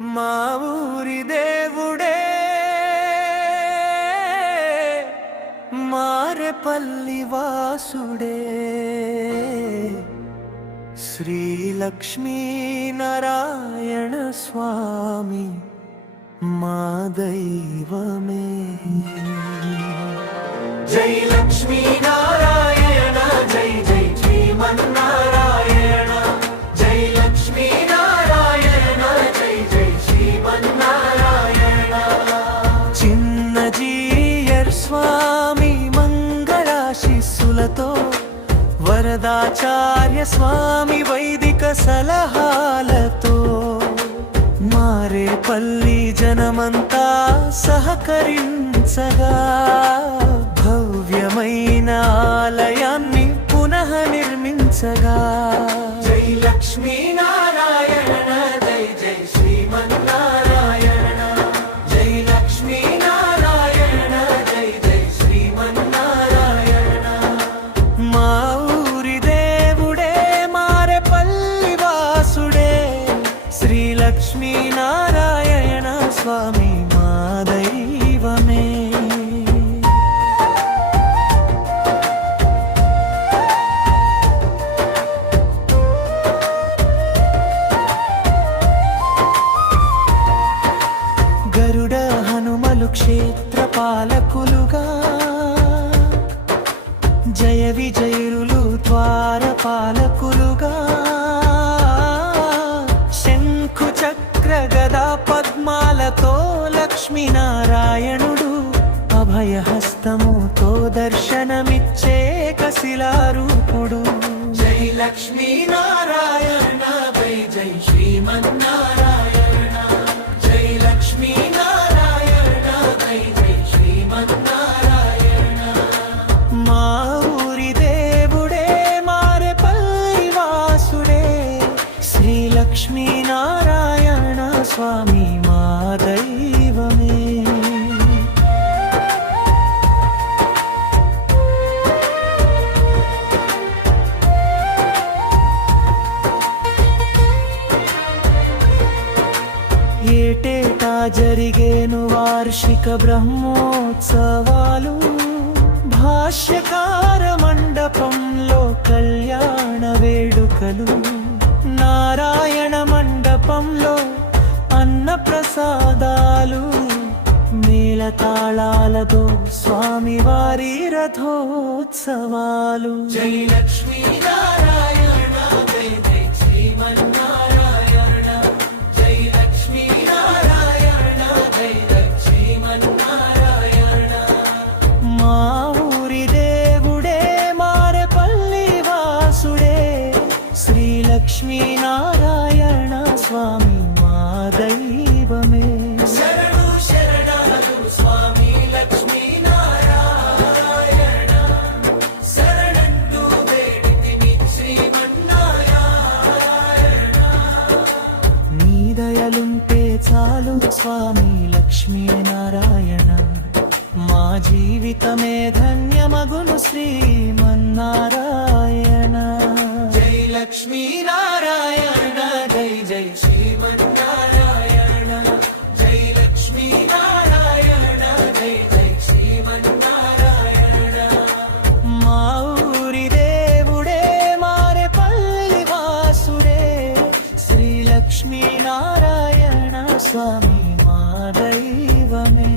మా ఊరి దేవుడే మారేపల్లి వాసుడే శ్రీ లక్ష్మీ నారాయణ స్వామి మా దైవమే। జై లక్ష్మీ నారాయణ జై జై శ్రీమన్నారాయణ, జై లక్ష్మీ నారాయణ జై జై శ్రీమన్నారాయణ। చిన్నజీయర్ స్వామి మంగళాశిస్సులతో, వరదాచార్య స్వామి వైదిక సలహాలతో, మారేపల్లి జనమంతా సహకరించగా భవ్యమైన ఆలయాన్ని పునః నిర్మించగా। జై లక్ష్మీ నారాయణ జై జై శ్రీమన్నారాయణ, జై లక్ష్మీ నారాయణ జై జై శ్రీమన్నారాయణ। మా ఊరి దేవుడే మారేపల్లి వాసుడే శ్రీ లక్ష్మీ నారాయణ స్వామి మా దైవమే। గరుడ హనుమలు క్షేత్రపాలకులుగా, జయ విజయులు ద్వారపాలకులుగా, శంఖు చక్ర గదా పద్మాలతో లక్ష్మీనారాయణుడు అభయహస్తముతో దర్శనమిచ్చే కశిలారూపుడు। జై లక్ష్మీ నారాయణ జై జై శ్రీమన్నారాయణ, జై లక్ష్మీ నారాయణ జై జై శ్రీమన్నారాయణ। మా ఊరి దేవుడే మారేపల్లి వాసుడే శ్రీ లక్ష్మీ నారాయణ స్వామి మా దైవమే। ఏటేటా జరిగేను వార్షిక బ్రహ్మోత్సవాలు, భాష్యకార మండపంలో కళ్యాణ వేడుకలు, నారాయణ మండపంలో అన్న ప్రసాదాలు, మేళతాళాలతో స్వామివారి రథోత్సవాలు। జై లక్ష్మీ నారాయణ జై జై శ్రీమన్నారాయణ, జై లక్ష్మీ నారాయణ జై జై శ్రీమన్నారాయణ। మా ఊరి దేవుడే మారేపల్లి వాసుడే శ్రీ లక్ష్మీ నారాయణ స్వామి మా దైవమే। శరణు శరణాలు స్వామి లక్ష్మీ నారాయణ, శరణంటూ వేడితిమి శ్రీమన్నారాయణ। నీ దయలుంటే చాలు స్వామి లక్ష్మీ నారాయణ, మా జీవితమే ధన్యమగును శ్రీమన్నారాయణ। జై లక్ష్మీ నారాయణ జై జై శ్రీమన్నారాయణ, జై లక్ష్మీ నారాయణ జై జై శ్రీమన్నారాయణ। మా ఊరి దేవుడే మారేపల్లి వాసుడే శ్రీ లక్ష్మీ నారాయణ స్వామి మా దైవమే।